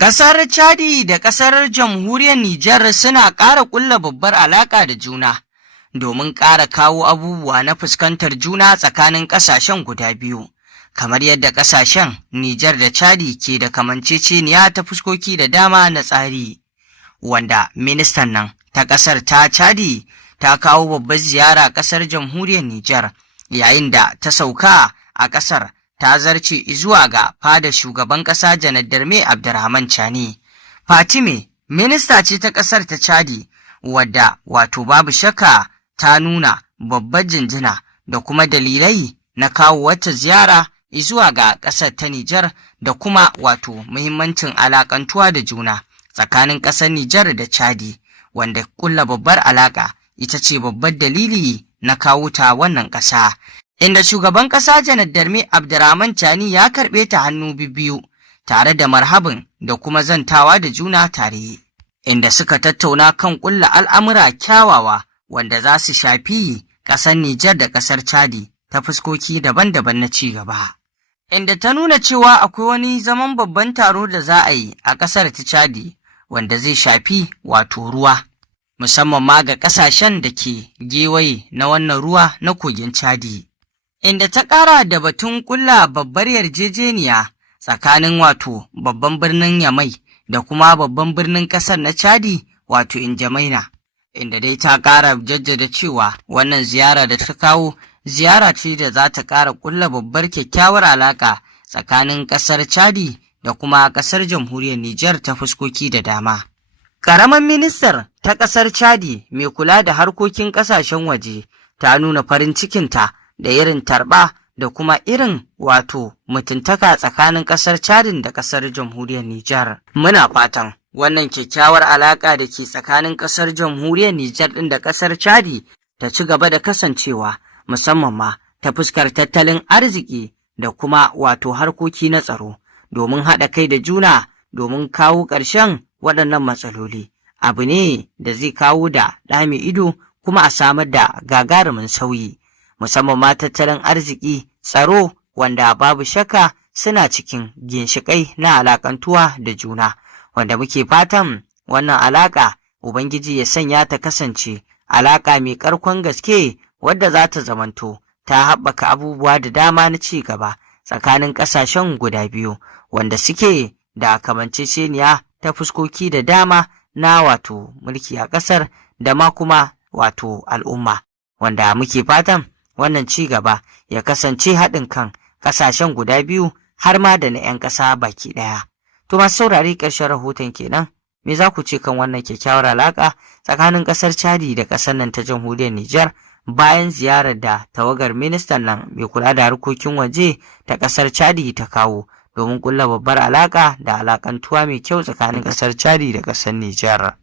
Ƙasar Chadi da ƙasar Jamhuriyar Nijar suna ƙara ƙulla babbar alaƙa da juna domin ƙara kawo abubuwa na fuskantar juna tsakanin ƙasashen guda biyu, kamar yadda ƙasashen Nijar da Chadi ke da kamanceceniya ta fuskoki da dama na tsari, wanda ministan nan ta ƙasar ta Chadi ta kawo babbar ziyara ƙasar Jamhuriyar Nijar yayin da ta sauka a ƙasar. Ta zarce zuwa ga fadar shugaban ƙasa Janar Darme Abdurrahman Chani. Fatime, minista ce ta ƙasar ta Chadi, wadda wato babu shakka ta nuna babbar jinjina da kuma dalilai na kawo wata ziyara zuwa ga ƙasar ta Nijar da kuma wato muhimmancin alaƙantuwa da juna tsakanin ƙasar Nijar da Chadi, wanda ƙulla babbar alaƙa ita ce babbar dalili na kawo ta wannan ƙasa. Inda shugaban ƙasa Janar Darme Abdurrahman Chani ya karɓe ta hannu biyu tare da marhabin da kuma zantawa da juna tare, inda suka tattauna kan ƙulla al'amura kyawawa wanda za su shafi ƙasar Nijar da ƙasar Chadi ta fuskoki daban-daban na ci gaba. Inda ta nuna cewa akwai wani zaman babban taro da za a yi a ƙasar ta Chadi wanda zai shafi wato ruwa, musamman ma ga ƙasashen da ke gewaye na wannan ruwa na kogin Chadi. Inda ta ƙara da batun ƙulla babbar yarjejeniya tsakanin wato babban birnin Yamai da kuma babban birnin ƙasar na Chadi wato Injamaina, inda dai ta ƙara jaddada cewa wannan ziyara da ta kawo ziyara ce da za ta ƙara ƙulla babbar kyakkyawar alaƙa tsakanin ƙasar Chadi da kuma ƙasar Jamhuriyar Nijar ta fuskoki da dama. Ƙaramin ministar ta ƙasar Chadi mai kula da harkokin ƙasashen waje ta nuna farin cikinta da irin tarba da kuma irin wato mutuntaka tsakanin ƙasar Chadin da ƙasar Jamhuriyar Nijar. Muna fatan wannan kyakkyawar alaƙa da ke tsakanin ƙasar Jamhuriyar Nijar ɗin da ƙasar Chadi ta ci gaba da kasancewa, musamman ma ta fuskar tattalin arziki da kuma wato harkoki na tsaro, domin haɗa kai da juna domin kawo ƙarshen waɗannan matsaloli. Abu ne da zai kawo da ɗa mai ido kuma a samar da gagarumin sauyi. Musamman ma tattalin arziki, tsaro, wanda babu shakka suna cikin ginshiƙai na alaƙantuwa da juna, wanda muke fatan wannan alaƙa Ubangiji ya sanya ta kasance alaƙa mai ƙarkon gaske wadda za ta zamanto ta haɓaka abubuwa da dama na ci gaba tsakanin ƙasashen guda biyu, wanda suke da kamanceceniya ta fuskoki da dama na wato mulki a ƙasar da ma kuma wato al'umma, wanda muke fatan wannan ci gaba ya kasance haɗin kan ƙasashen guda biyu har ma da na 'yan ƙasa baki ɗaya. To masu saurari, ƙarshen rahoton kenan. Me za ku ce kan wannan kyakkyawar alaƙa tsakanin ƙasar Chadi da ƙasar nan ta Jamhuriyar Nijar bayan ziyarar da tawagar ministan nan mai kula da harkokin waje ta ƙasar Chadi ta kawo domin ƙulla babbar alaƙa da alaƙantuwa mai kyau tsakanin ƙasar Chadi da ƙasar Nijar?